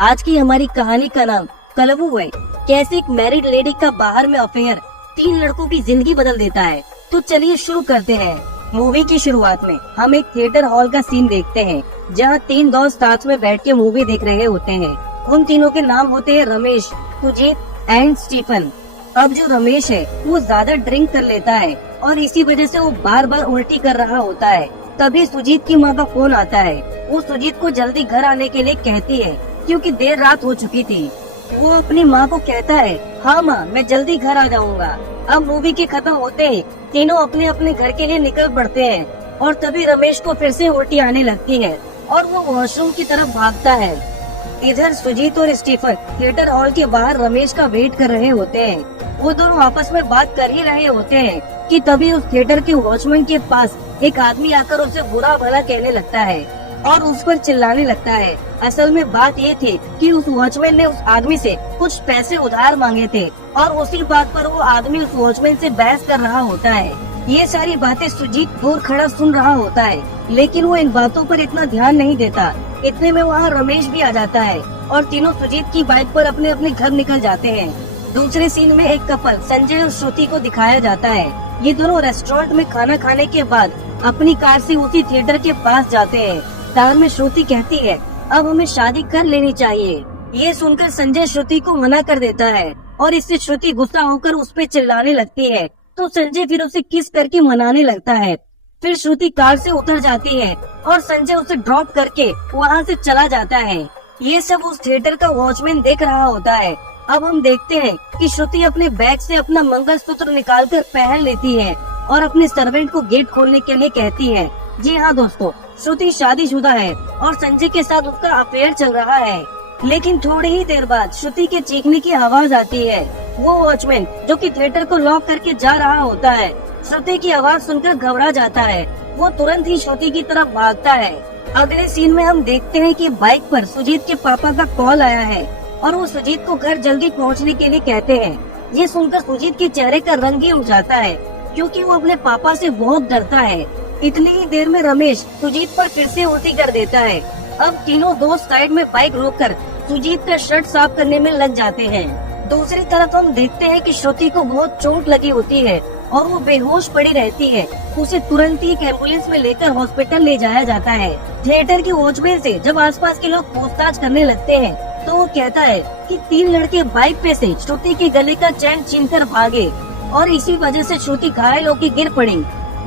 आज की हमारी कहानी का नाम कलवू है। कैसे एक मैरिड लेडी का बाहर में अफेयर 3 लड़कों की जिंदगी बदल देता है। तो चलिए शुरू करते हैं। मूवी की शुरुआत में हम एक थिएटर हॉल का सीन देखते हैं, जहां 3 दोस्त साथ में बैठ के मूवी देख रहे होते हैं। उन तीनों के नाम होते हैं रमेश, सुजीत एंड स्टीफन। अब जो रमेश है वो ज्यादा ड्रिंक कर लेता है और इसी वजह से वो बार बार उल्टी कर रहा होता है। तभी सुजीत की माँ का फोन आता है। वो सुजीत को जल्दी घर आने के लिए कहती है क्योंकि देर रात हो चुकी थी। वो अपनी माँ को कहता है, हाँ माँ, मैं जल्दी घर आ जाऊंगा। अब मूवी के खत्म होते ही तीनों अपने अपने घर के लिए निकल पड़ते हैं और तभी रमेश को फिर से उल्टी आने लगती है और वो वॉशरूम की तरफ भागता है। इधर सुजीत और स्टीफन थिएटर हॉल के बाहर रमेश का वेट कर रहे होते हैं। वो दोनों आपस में बात कर ही रहे होते हैं कि तभी उस थिएटर के वॉचमैन के पास एक आदमी आकर उसे बुरा भला कहने लगता है और उस पर चिल्लाने लगता है। असल में बात ये थी कि उस वॉचमैन ने उस आदमी से कुछ पैसे उधार मांगे थे और उसी बात पर वो आदमी उस वॉचमैन से बहस कर रहा होता है। ये सारी बातें सुजीत दूर खड़ा सुन रहा होता है, लेकिन वो इन बातों पर इतना ध्यान नहीं देता। इतने में वहाँ रमेश भी आ जाता है और तीनों सुजीत की बाइक पर अपने अपने घर निकल जाते हैं। दूसरे सीन में एक कपल संजय और श्रुति को दिखाया जाता है। ये दोनों रेस्टोरेंट में खाना खाने के बाद अपनी कार से उसी थिएटर के पास जाते हैं। कार में श्रुति कहती है, अब हमें शादी कर लेनी चाहिए। ये सुनकर संजय श्रुति को मना कर देता है और इससे श्रुति गुस्सा होकर उस पर चिल्लाने लगती है। तो संजय फिर उसे किस करके मनाने लगता है। फिर श्रुति कार से उतर जाती है और संजय उसे ड्रॉप करके वहाँ से चला जाता है। ये सब उस थिएटर का वॉचमैन देख रहा होता है। अब हम देखते हैं कि श्रुति अपने बैग से अपना मंगलसूत्र निकालकर पहन लेती है और अपने सर्वेंट को गेट खोलने के लिए कहती है। जी हाँ दोस्तों, श्रुति शादीशुदा है और संजय के साथ उसका अफेयर चल रहा है। लेकिन थोड़ी ही देर बाद श्रुति के चीखने की आवाज आती है। वो वॉचमैन जो कि थिएटर को लॉक करके जा रहा होता है, श्रुति की आवाज सुनकर घबरा जाता है। वो तुरंत ही श्रुति की तरफ भागता है। अगले सीन में हम देखते हैं कि बाइक पर सुजीत के पापा का कॉल आया है और वो सुजीत को घर जल्दी पहुंचने के लिए कहते हैं। ये सुनकर सुजीत के चेहरे का रंग ही उड़ जाता है क्योंकि वो अपने पापा से बहुत डरता है। इतनी ही देर में रमेश सुजीत पर फिर से उल्टी कर देता है। अब तीनों दोस्त साइड में बाइक रोककर सुजीत का शर्ट साफ करने में लग जाते हैं। दूसरी तरफ हम देखते हैं कि श्रुति को बहुत चोट लगी होती है और वो बेहोश पड़ी रहती है। उसे तुरंत ही एक एम्बुलेंस में लेकर हॉस्पिटल ले जाया जाता है। थिएटर के वॉचमैन से जब आसपास के लोग पूछताछ करने लगते हैं तो वो कहता है कि 3 लड़के बाइक पे से श्रुति के गले का चैन छीनकर भागे और इसी वजह से श्रुति घायल होकर गिर पड़ी।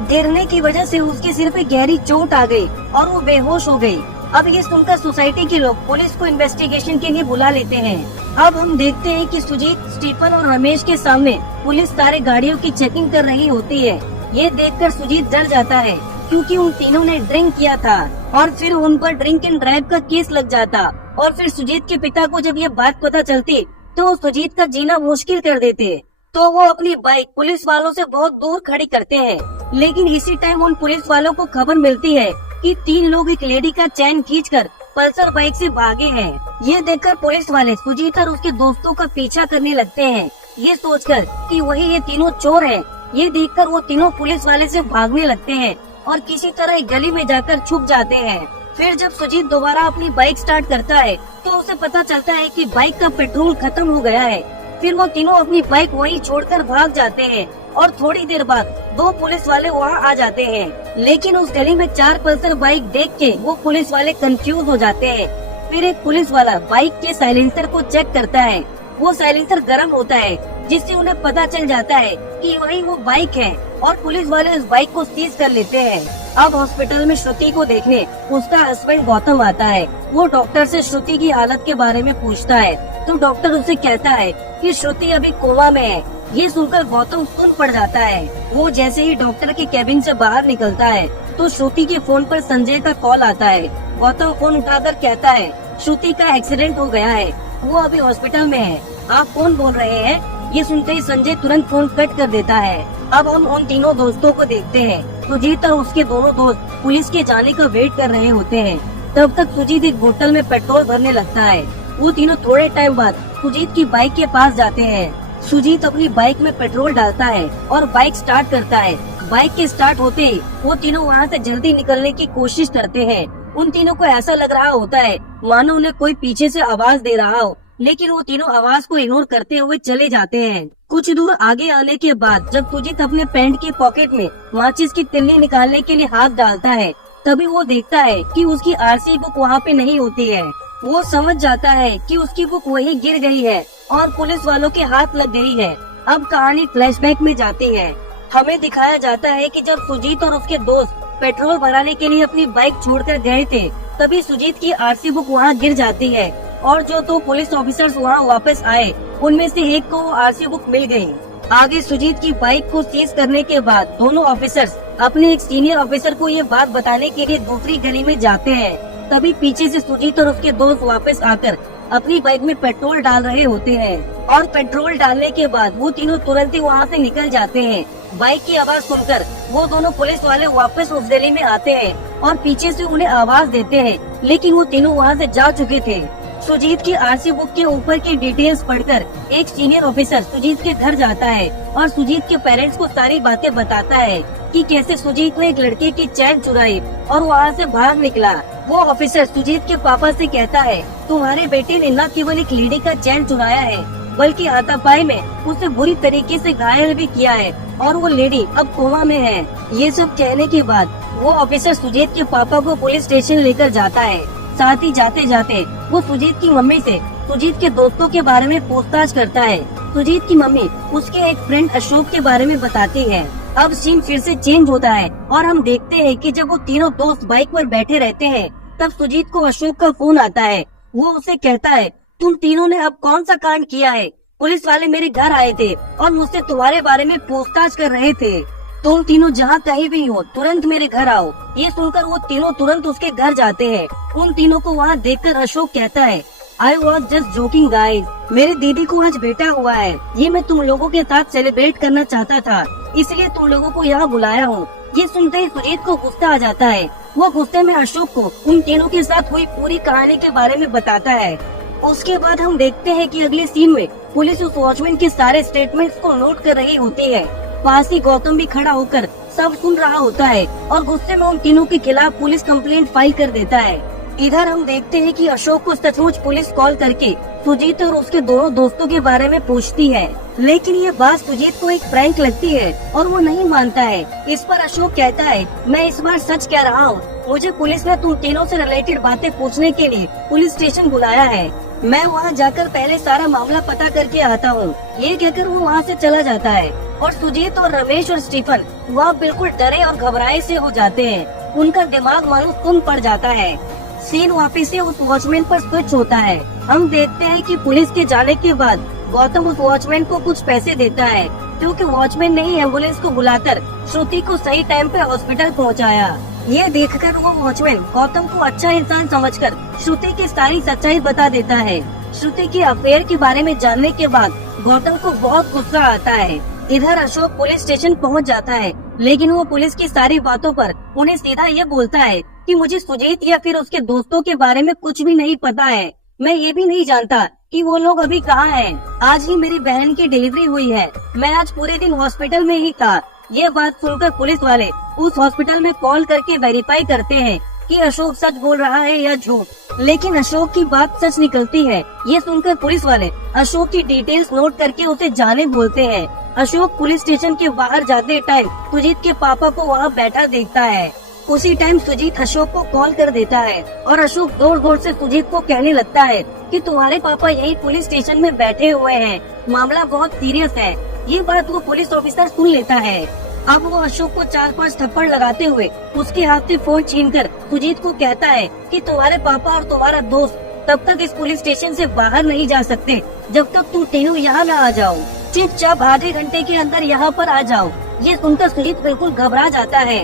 गिरने की वजह से उसके सिर पे गहरी चोट आ गई और वो बेहोश हो गई। अब ये सुनकर सोसाइटी के लोग पुलिस को इन्वेस्टिगेशन के लिए बुला लेते हैं। अब हम देखते हैं कि सुजीत, स्टीफन और रमेश के सामने पुलिस सारे गाड़ियों की चेकिंग कर रही होती है। ये देखकर सुजीत डर जाता है क्योंकि उन तीनों ने ड्रिंक किया था और फिर उन पर ड्रिंक एंड ड्राइव का केस लग जाता। और फिर सुजीत के पिता को जब ये बात पता चलती तो वो सुजीत का जीना मुश्किल कर देते। तो वो अपनी बाइक पुलिस वालों से बहुत दूर खड़ी करते हैं। लेकिन इसी टाइम उन पुलिस वालों को खबर मिलती है कि 3 लोग एक लेडी का चैन खींचकर पल्सर बाइक से भागे हैं। ये देखकर पुलिस वाले सुजीत और उसके दोस्तों का पीछा करने लगते हैं, ये सोचकर कि वही ये तीनों चोर हैं। ये देखकर वो तीनों पुलिस वाले से भागने लगते हैं और किसी तरह एक गली में जाकर छुप जाते हैं। फिर जब सुजीत दोबारा अपनी बाइक स्टार्ट करता है तो उसे पता चलता है कि बाइक का पेट्रोल खत्म हो गया है। फिर वो तीनों अपनी बाइक वहीं छोड़कर भाग जाते हैं और थोड़ी देर बाद 2 पुलिस वाले वहाँ आ जाते हैं। लेकिन उस गली में 4 पल्सर बाइक देख के वो पुलिस वाले कंफ्यूज हो जाते हैं। फिर एक पुलिस वाला बाइक के साइलेंसर को चेक करता है। वो साइलेंसर गर्म होता है जिससे उन्हें पता चल जाता है कि वही वो बाइक है और पुलिस वाले उस बाइक को सीज कर लेते हैं। अब हॉस्पिटल में श्रुति को देखने उसका हस्बैंड गौतम आता है। वो डॉक्टर से श्रुति की हालत के बारे में पूछता है तो डॉक्टर उसे कहता है कि श्रुति अभी कोमा में है। ये सुनकर गौतम सुन पड़ जाता है। वो जैसे ही डॉक्टर के केबिन से बाहर निकलता है तो श्रुति के फोन पर संजय का कॉल आता है। गौतम फोन उठाकर कहता है, श्रुति का एक्सीडेंट हो गया है, वो अभी हॉस्पिटल में है, आप कौन बोल रहे हैं? ये सुनते ही संजय तुरंत फोन कट कर देता है। अब हम उन तीनों दोस्तों को देखते हैं। सुजीत और उसके दोनों दोस्त पुलिस के जाने का वेट कर रहे होते हैं। तब तक सुजीत एक बोतल में पेट्रोल भरने लगता है। वो तीनों थोड़े टाइम बाद सुजीत की बाइक के पास जाते हैं। सुजीत अपनी बाइक में पेट्रोल डालता है और बाइक स्टार्ट करता है। बाइक के स्टार्ट होते ही वो तीनों वहाँ से जल्दी निकलने की कोशिश करते हैं, उन तीनों को ऐसा लग रहा होता है मानो उन्हें कोई पीछे से आवाज दे रहा हो, लेकिन वो तीनों आवाज को इग्नोर करते हुए चले जाते हैं। कुछ दूर आगे आने के बाद जब सुजीत अपने पैंट के पॉकेट में माचिस की तिल्ली निकालने के लिए हाथ डालता है, तभी वो देखता है कि उसकी आरसी बुक वहाँ पे नहीं होती है। वो समझ जाता है कि उसकी बुक वहीं गिर गई है और पुलिस वालों के हाथ लग गई है। अब कहानी फ्लैशबैक में जाती है। हमें दिखाया जाता है कि जब सुजीत और उसके दोस्त पेट्रोल भराने के लिए अपनी बाइक छोड़कर गए थे, तभी सुजीत की आरसी बुक वहाँ गिर जाती है और जो दो पुलिस ऑफिसर्स वहाँ वापस आए, उनमें से एक को आरसी बुक मिल गई। आगे सुजीत की बाइक को सीज करने के बाद दोनों ऑफिसर्स अपने एक सीनियर ऑफिसर को ये बात बताने के लिए दूसरी गली में जाते हैं। तभी पीछे से सुजीत और उसके दोस्त वापस आकर अपनी बाइक में पेट्रोल डाल रहे होते हैं और पेट्रोल डालने के बाद वो तीनों तुरंत ही वहाँ से निकल जाते हैं। बाइक की आवाज सुनकर वो दोनों पुलिस वाले वापस उस गली में आते हैं और पीछे से उन्हें आवाज देते हैं, लेकिन वो तीनों वहाँ से जा चुके थे। सुजीत की आरसी बुक के ऊपर की डिटेल्स पढ़कर एक सीनियर ऑफिसर सुजीत के घर जाता है और सुजीत के पेरेंट्स को सारी बातें बताता है कि कैसे सुजीत ने एक लड़के की चैन चुराई और वहाँ से भाग निकला। वो ऑफिसर सुजीत के पापा से कहता है, तुम्हारे बेटे ने न केवल एक लेडी का चैन चुराया है, बल्कि हाथापाई में उसे बुरी तरीके से घायल भी किया है और वो लेडी अब कोमा में है। ये सब कहने के बाद वो ऑफिसर सुजीत के पापा को पुलिस स्टेशन लेकर जाता है। साथ ही जाते जाते वो सुजीत की मम्मी से सुजीत के दोस्तों के बारे में पूछताछ करता है। सुजीत की मम्मी उसके एक फ्रेंड अशोक के बारे में बताती है। अब सीन फिर से चेंज होता है और हम देखते हैं कि जब वो तीनों दोस्त बाइक पर बैठे रहते हैं, तब सुजीत को अशोक का फोन आता है। वो उसे कहता है, तुम तीनों ने अब कौन सा कांड किया है? पुलिस वाले मेरे घर आए थे और मुझसे तुम्हारे बारे में पूछताछ कर रहे थे। तुम तीनों जहाँ कहीं भी हो तुरंत मेरे घर आओ। ये सुनकर वो तीनों तुरंत उसके घर जाते हैं। उन तीनों को वहाँ देखकर अशोक कहता है, I was just joking guys। मेरे दीदी को आज बेटा हुआ है, ये मैं तुम लोगों के साथ सेलिब्रेट करना चाहता था, इसलिए तुम लोगों को यहाँ बुलाया हूँ। ये सुनते ही सुजीत को गुस्सा आ जाता है। वो गुस्से में अशोक को उन तीनों के साथ हुई पूरी कहानी के बारे में बताता है। उसके बाद हम देखते हैं कि अगले सीन में पुलिस उस वॉचमैन के सारे स्टेटमेंट्स को नोट कर रही होती है। पास ही गौतम भी खड़ा होकर सब सुन रहा होता है और गुस्से में उन तीनों के खिलाफ पुलिस कंप्लेंट फाइल कर देता है। इधर हम देखते हैं कि अशोक को सचमुच पुलिस कॉल करके सुजीत और उसके दोनों दोस्तों के बारे में पूछती है, लेकिन ये बात सुजीत को एक प्रैंक लगती है और वो नहीं मानता है। इस पर अशोक कहता है, मैं इस बार सच कह रहा हूँ, मुझे पुलिस ने तुम तीनों से रिलेटेड बातें पूछने के लिए पुलिस स्टेशन बुलाया है। मैं वहाँ जाकर पहले सारा मामला पता करके आता हूँ। ये कहकर वो वहाँ से चला जाता है और सुजीत और रमेश और स्टीफन वहाँ बिल्कुल डरे और घबराए से हो जाते हैं। उनका दिमाग मानो सुन पड़ जाता है। सीन वापिस से उस वॉचमैन पर स्विच होता है। हम देखते हैं कि पुलिस के जाने के बाद गौतम उस वॉचमैन को कुछ पैसे देता है, क्योंकि वॉचमैन ने ही एम्बुलेंस को बुलाकर श्रुति को सही टाइम पे हॉस्पिटल पहुंचाया। ये देखकर वो वॉचमैन गौतम को अच्छा इंसान समझकर श्रुति की सारी सच्चाई बता देता है। श्रुति के अफेयर के बारे में जानने के बाद गौतम को बहुत गुस्सा आता है। इधर अशोक पुलिस स्टेशन पहुंच जाता है, लेकिन वो पुलिस की सारी बातों पर उन्हें सीधा ये बोलता है कि मुझे सुजीत या फिर उसके दोस्तों के बारे में कुछ भी नहीं पता है। मैं ये भी नहीं जानता कि वो लोग अभी कहाँ हैं। आज ही मेरी बहन की डिलीवरी हुई है, मैं आज पूरे दिन हॉस्पिटल में ही था। ये बात सुनकर पुलिस वाले उस हॉस्पिटल में कॉल करके वेरीफाई करते हैं कि अशोक सच बोल रहा है या झूठ, लेकिन अशोक की बात सच निकलती है। ये सुनकर पुलिस वाले अशोक की डिटेल्स नोट करके उसे जाने बोलते हैं। अशोक पुलिस स्टेशन के बाहर जाते टाइम सुजीत के पापा को वहाँ बैठा देखता है। उसी टाइम सुजीत अशोक को कॉल कर देता है और अशोक जोर जोर से सुजीत को कहने लगता है कि तुम्हारे पापा यही पुलिस स्टेशन में बैठे हुए हैं, मामला बहुत सीरियस है। ये बात वो पुलिस ऑफिसर सुन लेता है। अब वो अशोक को 4-5 थप्पड़ लगाते हुए उसके हाथ से फोन छीनकर सुजीत को कहता है कि तुम्हारे पापा और तुम्हारा दोस्त तब तक इस पुलिस स्टेशन से बाहर नहीं जा सकते जब तक तुम तीनों यहाँ न आ जाओ। चुपचाप आधे घंटे के अंदर यहाँ पर आ जाओ। ये सुनकर सुजीत बिल्कुल घबरा जाता है।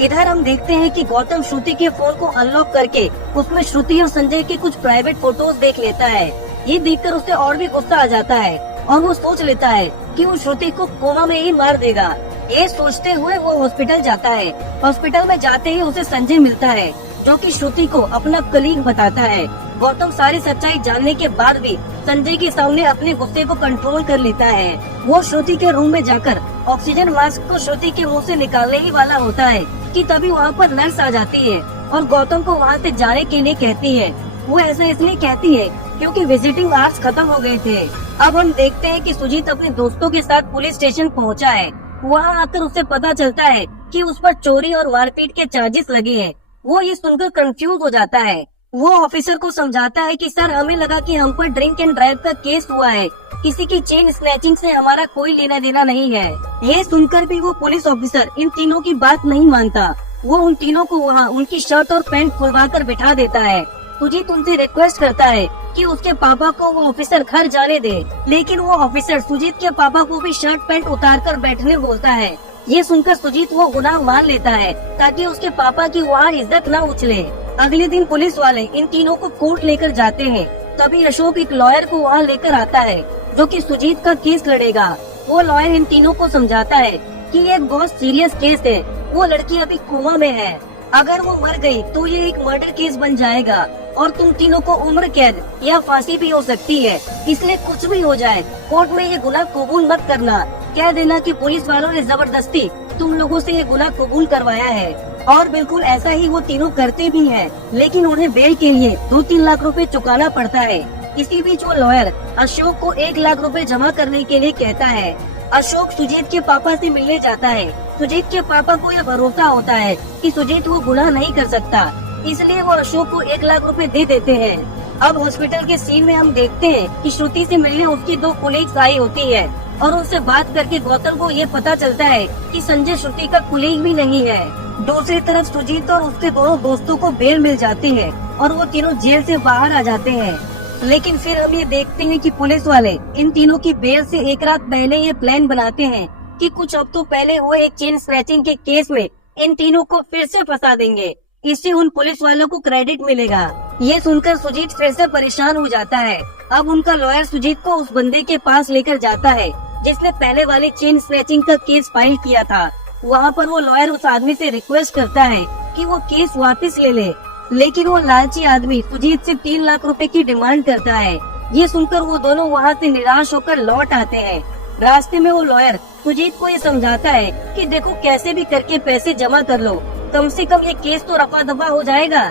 इधर हम देखते हैं कि गौतम श्रुति के फोन को अनलॉक करके उसमें श्रुति और संजय की कुछ प्राइवेट फोटोज देख लेता है। ये देखकर उसे और भी गुस्सा आ जाता है और वो सोच लेता है कि वो श्रुति को कोमा में ही मार देगा। ये सोचते हुए वो हॉस्पिटल जाता है। हॉस्पिटल में जाते ही उसे संजय मिलता है, जो कि श्रुति को अपना कलीग बताता है। गौतम सारी सच्चाई जानने के बाद भी संजय के सामने अपने गुस्से को कंट्रोल कर लेता है। वो श्रुति के रूम में जाकर ऑक्सीजन मास्क को श्रुति के मुंह से निकालने ही वाला होता है कि तभी वहाँ पर नर्स आ जाती है और गौतम को वहाँ से जाने के लिए कहती है। वो ऐसा इसलिए कहती है क्योंकि विजिटिंग आवर्स खत्म हो गए थे। अब हम देखते हैं कि सुजीत अपने दोस्तों के साथ पुलिस स्टेशन पहुँचा है। वहाँ आकर उसे पता चलता है कि उस पर चोरी और मारपीट के चार्जेस लगे हैं। वो ये सुनकर कंफ्यूज हो जाता है। वो ऑफिसर को समझाता है कि सर, हमें लगा कि हम पर ड्रिंक एंड ड्राइव का केस हुआ है, किसी की चेन स्नैचिंग से हमारा कोई लेना देना नहीं है। ये सुनकर भी वो पुलिस ऑफिसर इन तीनों की बात नहीं मानता। वो उन तीनों को वहाँ उनकी शर्ट और पैंट खुलवा कर बिठा देता है। सुजीत उनसे रिक्वेस्ट करता है कि उसके पापा को वो ऑफिसर घर जाने दे, लेकिन वो ऑफिसर सुजीत के पापा को भी शर्ट पैंट उतार कर बैठने बोलता है। ये सुनकर सुजीत वो गुनाह मान लेता है ताकि उसके पापा की वहाँ इज्जत न उछले। अगले दिन पुलिस वाले इन तीनों को कोर्ट लेकर जाते हैं। तभी अशोक एक लॉयर को वहाँ लेकर आता है जो कि सुजीत का केस लड़ेगा। वो लॉयर इन तीनों को समझाता है कि ये एक बहुत सीरियस केस है। वो लड़की अभी कोमा में है, अगर वो मर गई तो ये एक मर्डर केस बन जाएगा और तुम तीनों को उम्र कैद या फांसी भी हो सकती है। इसलिए कुछ भी हो जाए, कोर्ट में ये गुनाह कबूल मत करना। कह देना कि पुलिस वालों ने जबरदस्ती तुम लोगों से ये गुनाह कबूल करवाया है। और बिल्कुल ऐसा ही वो तीनों करते भी हैं, लेकिन उन्हें बेल के लिए 2-3 लाख रुपए चुकाना पड़ता है। इसी बीच वो लॉयर अशोक को 1 लाख रुपए जमा करने के लिए कहता है। अशोक सुजीत के पापा से मिलने जाता है। सुजीत के पापा को यह भरोसा होता है कि सुजीत वो गुनाह नहीं कर सकता, इसलिए वो अशोक को 1 लाख रुपए दे देते हैं। अब हॉस्पिटल के सीन में हम देखते हैं कि श्रुति से मिलने उसकी 2 कोलीग्स आई होती है और उनसे बात करके गौतम को ये पता चलता है कि संजय श्रुति का कोलीग भी नहीं है। दूसरी तरफ सुजीत और उसके दोनों दोस्तों को बेल मिल जाती है और वो तीनों जेल से बाहर आ जाते हैं। लेकिन फिर हम ये देखते हैं कि पुलिस वाले इन तीनों की बेल से एक रात पहले ये प्लान बनाते हैं कि कुछ हफ्तों पहले हुए एक चेन स्नैचिंग के केस में इन तीनों को फिर से फंसा देंगे। इससे उन पुलिस वालों को क्रेडिट मिलेगा। ये सुनकर सुजीत फिर से परेशान हो जाता है। अब उनका लॉयर सुजीत को उस बंदे के पास लेकर जाता है जिसने पहले वाले चेन स्नैचिंग का केस फाइल किया था। वहाँ पर वो लॉयर उस आदमी से रिक्वेस्ट करता है कि वो केस वापस ले ले, लेकिन वो लालची आदमी सुजीत से 3 लाख रुपए की डिमांड करता है। ये सुनकर वो दोनों वहाँ से निराश होकर लौट आते हैं। रास्ते में वो लॉयर सुजीत को ये समझाता है कि देखो, कैसे भी करके पैसे जमा कर लो, कम से कम ये केस तो रफा दफा हो जाएगा।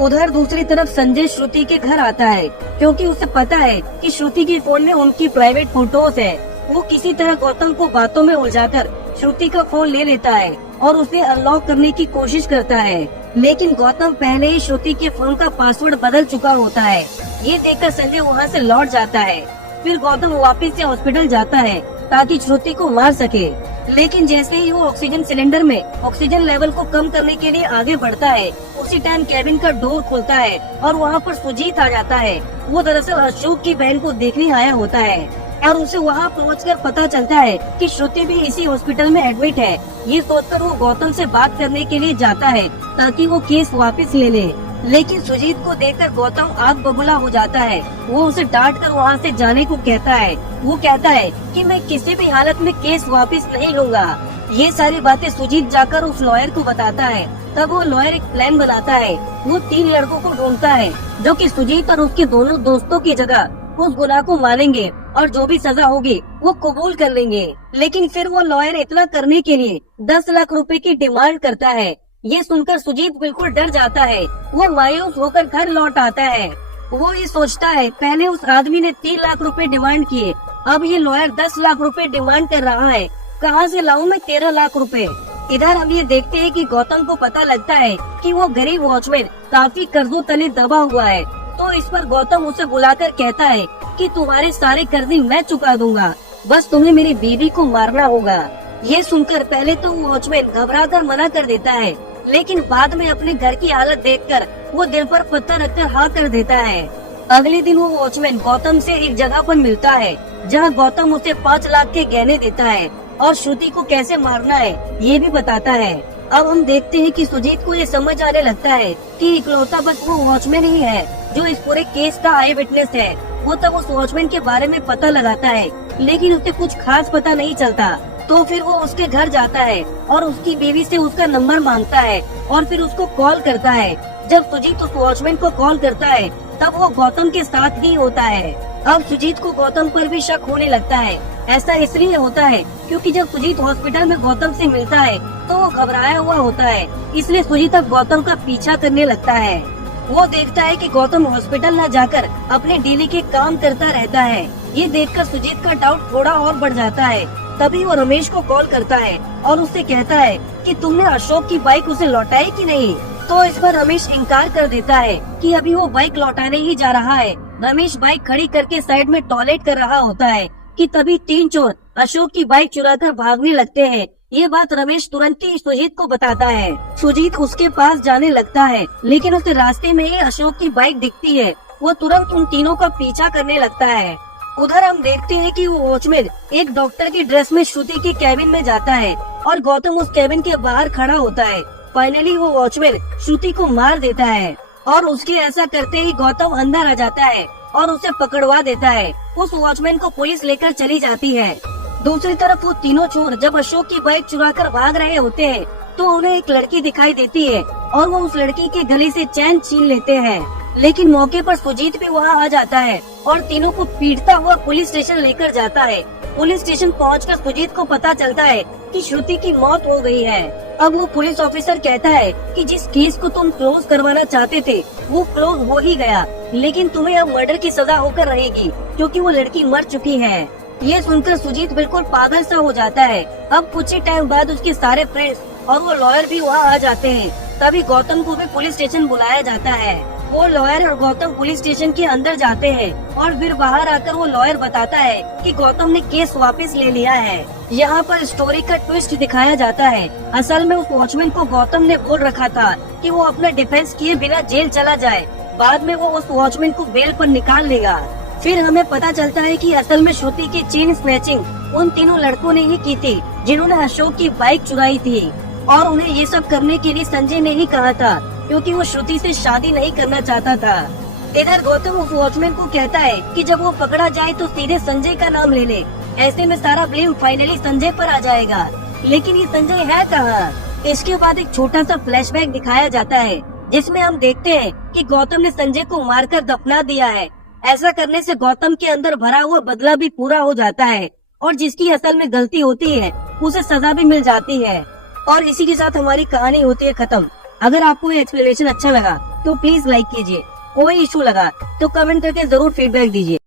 उधर दूसरी तरफ संजय श्रुति के घर आता है क्योंकि उसे पता है कि श्रुति के फोन में उनकी प्राइवेट फोटोज है। वो किसी तरह गौतम को बातों में उलझाकर श्रुति का फोन ले लेता है और उसे अनलॉक करने की कोशिश करता है, लेकिन गौतम पहले ही श्रुति के फोन का पासवर्ड बदल चुका होता है। ये देखकर संजय वहाँ से लौट जाता है। फिर गौतम वापस से हॉस्पिटल जाता है ताकि श्रुति को मार सके, लेकिन जैसे ही वो ऑक्सीजन सिलेंडर में ऑक्सीजन लेवल को कम करने के लिए आगे बढ़ता है, उसी टाइम कैबिन का डोर खुलता है और वहाँ पर सुजीत आ जाता है। वो दरअसल अशोक की बहन को देखने आया होता है और उसे वहाँ पहुंचकर पता चलता है कि श्रुति भी इसी हॉस्पिटल में एडमिट है। ये सोचकर वो गौतम से बात करने के लिए जाता है ताकि वो केस वापस ले ले, लेकिन सुजीत को देखकर गौतम आग बबूला हो जाता है। वो उसे डांट कर वहाँ से जाने को कहता है। वो कहता है कि मैं किसी भी हालत में केस वापस नहीं लूंगा। ये सारी बातें सुजीत जाकर उस लॉयर को बताता है। तब वो लॉयर एक प्लान बनाता है। वो 3 लड़कों को ढूंढता है जो कि सुजीत और उसके दोनों दोस्तों की जगह उस गुनाह को मानेंगे और जो भी सजा होगी वो कबूल कर लेंगे। लेकिन फिर वो लॉयर इतना करने के लिए 10 लाख रुपए की डिमांड करता है। ये सुनकर सुजीत बिल्कुल डर जाता है। वो मायूस होकर घर लौट आता है। वो ये सोचता है, पहले उस आदमी ने 3 लाख रुपए डिमांड किए, अब ये लॉयर 10 लाख रुपए डिमांड कर रहा है। कहाँ से लाऊं मैं 13 लाख रुपए। इधर हम ये देखते हैं कि गौतम को पता लगता है कि वो गरीब वॉचमैन काफी कर्जों तले दबा हुआ है। तो इस पर गौतम उसे बुलाकर कहता है कि तुम्हारे सारे कर्जे मैं चुका दूंगा, बस तुम्हें मेरी बीवी को मारना होगा। ये सुनकर पहले तो वॉचमैन घबराकर मना कर देता है, लेकिन बाद में अपने घर की हालत देखकर वो दिल पर पत्थर रखकर हाँ कर देता है। अगले दिन वो वॉचमैन गौतम से एक जगह पर मिलता है जहाँ गौतम उसे 5 लाख के गहने देता है और श्रुति को कैसे मारना है ये भी बताता है। अब हम देखते हैं कि सुजीत को ये समझ आने लगता है कि इकलौता बस वो वॉचमैन ही है जो इस पूरे केस का आई विटनेस है। वो तब उस वॉचमैन के बारे में पता लगाता है, लेकिन उसे कुछ खास पता नहीं चलता। तो फिर वो उसके घर जाता है और उसकी बीवी से उसका नंबर मांगता है और फिर उसको कॉल करता है। जब सुजीत उस वॉचमैन को कॉल करता है तब वो गौतम के साथ ही होता है। अब सुजीत को गौतम पर भी शक होने लगता है। ऐसा इसलिए होता है क्योंकि जब सुजीत हॉस्पिटल में गौतम से मिलता है तो वो घबराया हुआ होता है, इसलिए सुजीत अब गौतम का पीछा करने लगता है। वो देखता है कि गौतम हॉस्पिटल न जाकर अपने डेली के काम करता रहता है। ये देखकर सुजीत का डाउट थोड़ा और बढ़ जाता है। तभी वो रमेश को कॉल करता है और उससे कहता है कि तुमने अशोक की बाइक उसे लौटाई कि नहीं। तो इस पर रमेश इनकार कर देता है कि अभी वो बाइक लौटाने ही जा रहा है। रमेश बाइक खड़ी करके साइड में टॉयलेट कर रहा होता है कि तभी 3 चोर अशोक की बाइक चुराकर भागने लगते हैं। ये बात रमेश तुरंत ही सुजीत को बताता है। सुजीत उसके पास जाने लगता है, लेकिन उसे रास्ते में ही अशोक की बाइक दिखती है। वो तुरंत उन तीनों का पीछा करने लगता है। उधर हम देखते हैं कि वो वॉचमैन एक डॉक्टर की ड्रेस में श्रुति के कैबिन में जाता है और गौतम उस कैबिन के बाहर खड़ा होता है। फाइनली वो वॉचमैन श्रुति को मार देता है और उसके ऐसा करते ही गौतम अंदर आ जाता है और उसे पकड़वा देता है। उस वॉचमैन को पुलिस लेकर चली जाती है। दूसरी तरफ वो तीनों चोर जब अशोक की बाइक चुराकर भाग रहे होते हैं तो उन्हें एक लड़की दिखाई देती है और वो उस लड़की के गले से चैन छीन लेते हैं। लेकिन मौके पर सुजीत भी वहाँ आ जाता है और तीनों को पीटता हुआ पुलिस स्टेशन लेकर जाता है। पुलिस स्टेशन पहुंचकर सुजीत को पता चलता है कि श्रुति की मौत हो गई है। अब वो पुलिस ऑफिसर कहता है कि जिस केस को तुम क्लोज करवाना चाहते थे वो क्लोज हो ही गया, लेकिन तुम्हें अब मर्डर की सजा होकर रहेगी क्योंकि वो लड़की मर चुकी है। ये सुनकर सुजीत बिल्कुल पागल सा हो जाता है। अब कुछ ही टाइम बाद उसके सारे फ्रेंड्स और वो लॉयर भी वहाँ आ जाते हैं। तभी गौतम को भी पुलिस स्टेशन बुलाया जाता है। वो लॉयर और गौतम पुलिस स्टेशन के अंदर जाते हैं और फिर बाहर आकर वो लॉयर बताता है कि गौतम ने केस वापस ले लिया है। यहाँ पर स्टोरी का ट्विस्ट दिखाया जाता है। असल में उस वॉचमैन को गौतम ने बोल रखा था कि वो अपना डिफेंस किए बिना जेल चला जाए। बाद में वो उस वॉचमैन को बेल पर निकाल लेगा। फिर हमें पता चलता है कि असल में श्रुति की चेन स्नैचिंग उन तीनों लड़कों ने ही की थी जिन्होंने अशोक की बाइक चुराई थी और उन्हें ये सब करने के लिए संजय ने ही कहा था क्योंकि वो श्रुति से शादी नहीं करना चाहता था। इधर गौतम उस वॉचमैन को कहता है कि जब वो पकड़ा जाए तो सीधे संजय का नाम ले ले। ऐसे में सारा ब्लेम फाइनली संजय पर आ जाएगा। लेकिन ये संजय है कहाँ? इसके बाद एक छोटा सा फ्लैशबैक दिखाया जाता है जिसमें हम देखते हैं कि गौतम ने संजय को मारकर दफना दिया है। ऐसा करने से गौतम के अंदर भरा हुआ बदला भी पूरा हो जाता है और जिसकी असल में गलती होती है उसे सजा भी मिल जाती है। और इसी के साथ हमारी कहानी होती है खत्म। अगर आपको ये एक्सप्लेनेशन अच्छा लगा तो प्लीज लाइक कीजिए। कोई इशू लगा तो कमेंट करके जरूर फीडबैक दीजिए।